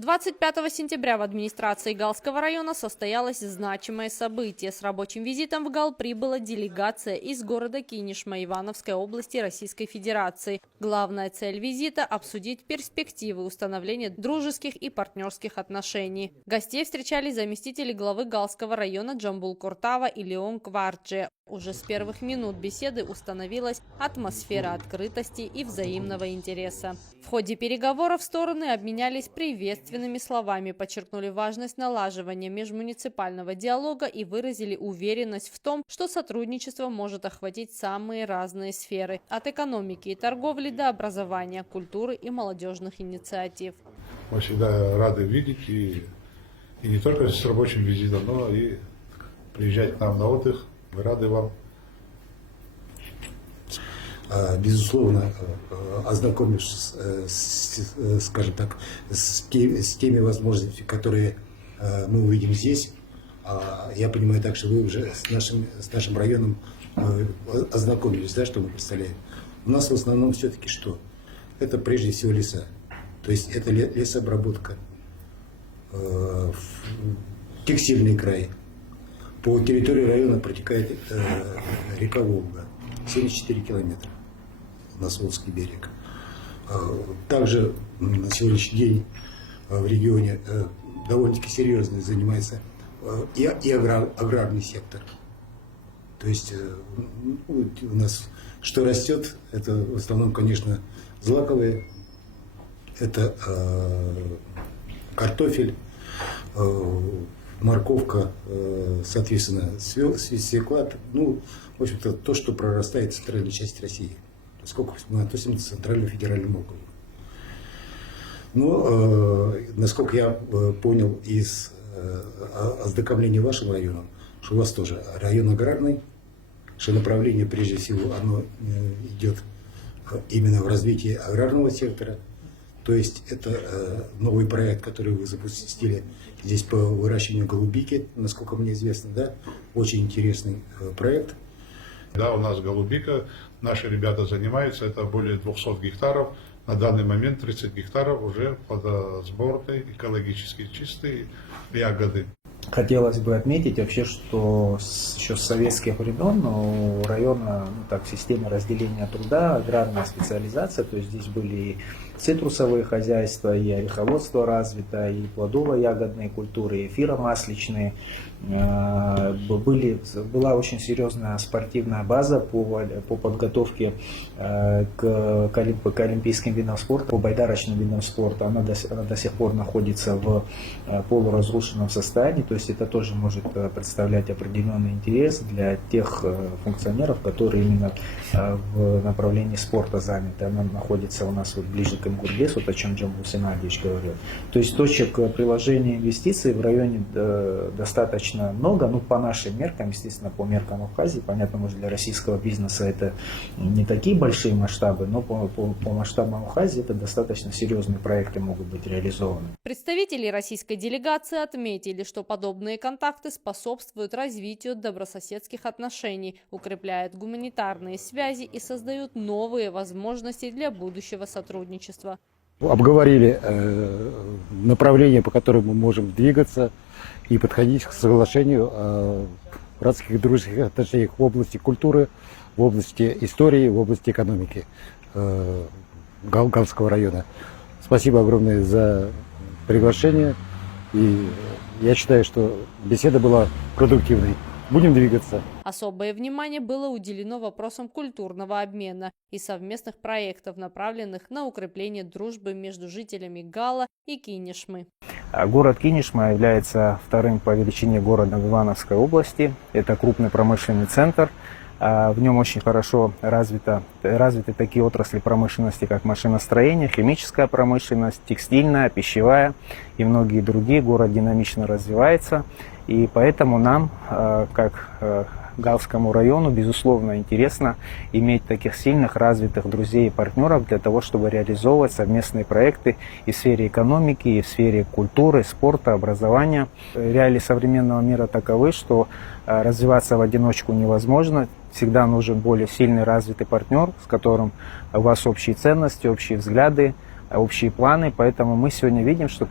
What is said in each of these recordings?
25 сентября в администрации Галского района состоялось значимое событие. С рабочим визитом в Гал прибыла делегация из города Кинешма Ивановской области Российской Федерации. Главная цель визита – обсудить перспективы установления дружеских и партнерских отношений. Гостей встречали заместители главы Галского района Джамбул Куртава и Леон Кварджи. Уже с первых минут беседы установилась атмосфера открытости и взаимного интереса. В ходе переговоров стороны обменялись приветственными словами, подчеркнули важность налаживания межмуниципального диалога и выразили уверенность в том, что сотрудничество может охватить самые разные сферы – от экономики и торговли до образования, культуры и молодежных инициатив. Мы всегда рады видеть и не только с рабочим визитом, но и приезжать к нам на отдых. Мы рады вам. Безусловно, ознакомившись, скажем так, с теми возможностями, которые мы увидим здесь, я понимаю так, что вы уже с нашим районом ознакомились, да, что мы представляем. У нас в основном все-таки что? Это прежде всего леса. То есть это лесообработка, текстильный край. По территории района протекает река Волга, 74 километра на Волжский берег. Также на сегодняшний день в регионе довольно-таки серьезно занимается и аграрный сектор. То есть у нас что растет, это в основном, конечно, злаковые, это картофель, морковка, соответственно, свекла, ну, в общем-то, то, что прорастает в центральной части России, поскольку мы относимся к Центральному федеральному округу. Но, насколько я понял из ознакомления вашим районом, что у вас тоже район аграрный, что направление, прежде всего, оно идет именно в развитии аграрного сектора. То есть это новый проект, который вы запустили здесь по выращиванию голубики, насколько мне известно, да? Очень интересный проект. Да, у нас голубика, наши ребята занимаются, это более 200 гектаров. На данный момент 30 гектаров уже под сборной экологически чистые ягоды. Хотелось бы отметить вообще, что еще с советских времен у района в системе разделения труда аграрная специализация, то есть здесь были и цитрусовые хозяйства, и ореховодство развито, и плодово-ягодные культуры, и эфиромасличные. Была очень серьезная спортивная база по подготовке к олимпийским видам спорта, по байдарочным видам спорта. Она до сих пор находится в полуразрушенном состоянии, то есть это тоже может представлять определенный интерес для тех функционеров, которые именно в направлении спорта заняты. Она находится у нас ближе к Ингургесу, о чем Джамбул Сенадьевич говорил. То есть точек приложения инвестиций в районе достаточно много, по нашим меркам, естественно, по меркам Абхазии. Понятно, может, для российского бизнеса это не такие большие масштабы, но по масштабам Абхазии это достаточно серьезные проекты могут быть реализованы. Представители российской делегации отметили, что подобные контакты способствуют развитию добрососедских отношений, укрепляют гуманитарные связи и создают новые возможности для будущего сотрудничества. Обговорили направления, по которым мы можем двигаться и подходить к соглашению о братских и дружеских отношениях в области культуры, в области истории, в области экономики Галского района. Спасибо огромное за приглашение. И я считаю, что беседа была продуктивной. Будем двигаться. Особое внимание было уделено вопросам культурного обмена и совместных проектов, направленных на укрепление дружбы между жителями Гала и Кинешмы. Город Кинешма является вторым по величине городом в Ивановской области. Это крупный промышленный центр. В нем очень хорошо развиты такие отрасли промышленности, как машиностроение, химическая промышленность, текстильная, пищевая и многие другие. Город динамично развивается, и поэтому нам, как Галскому району, безусловно, интересно иметь таких сильных, развитых друзей и партнеров для того, чтобы реализовывать совместные проекты и в сфере экономики, и в сфере культуры, спорта, образования. Реалии современного мира таковы, что развиваться в одиночку невозможно. Всегда нужен более сильный, развитый партнер, с которым у вас общие ценности, общие взгляды, общие планы, поэтому мы сегодня видим, что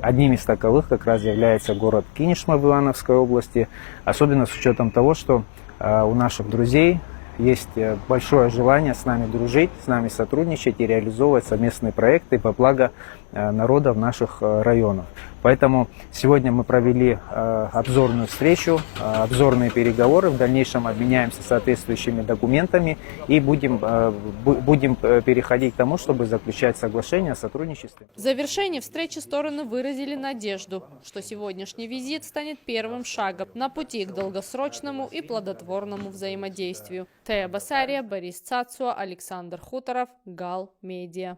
одним из таковых как раз является город Кинешма в Ивановской области, особенно с учетом того, что у наших друзей есть большое желание с нами дружить, с нами сотрудничать и реализовывать совместные проекты по благо народов наших районов. Поэтому сегодня мы провели обзорную встречу, обзорные переговоры, в дальнейшем обменяемся соответствующими документами и будем переходить к тому, чтобы заключать соглашение о сотрудничестве. В завершении встречи стороны выразили надежду, что сегодняшний визит станет первым шагом на пути к долгосрочному и плодотворному взаимодействию. Тея Басария, Борис Цацуа, Александр Хуторов, Гал Медиа.